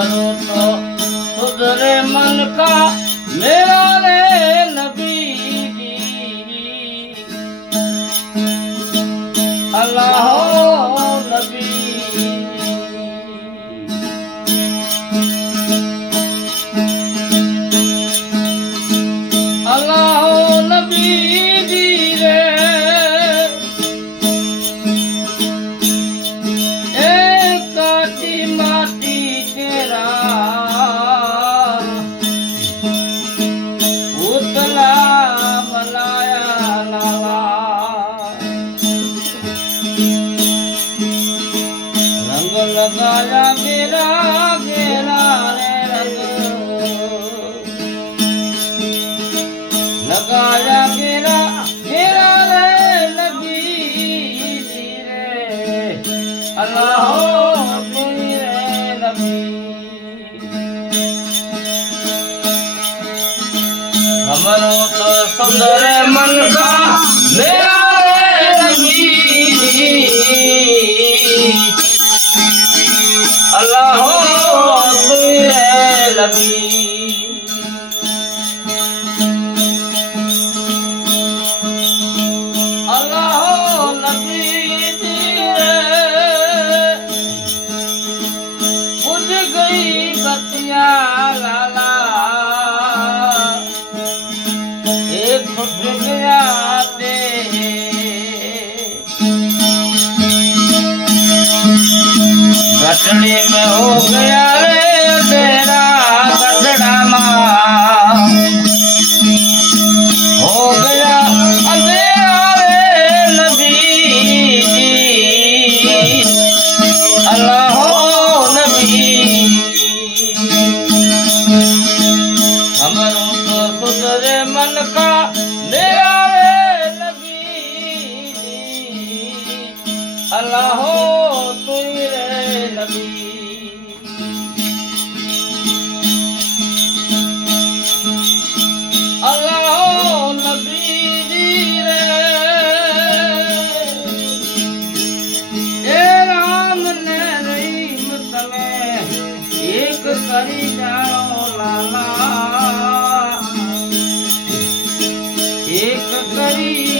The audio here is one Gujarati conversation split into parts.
करो तो तुझरे मन का عمرو ته سندر من سان ني اهي لبي Yeah. વાસણી માં હો ગયા રે તેરા ગઢડામાં હો ગયા અંધેરા રે નબી અલ્લાહો નબી અમારું તો સુધરે મન કા દેરા રે નબી કરી જાઓ લાલા. એક કરી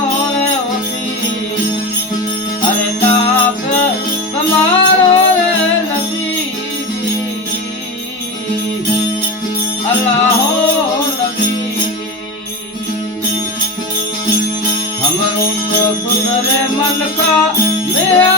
अमरुंद सुंदर मन का मेरा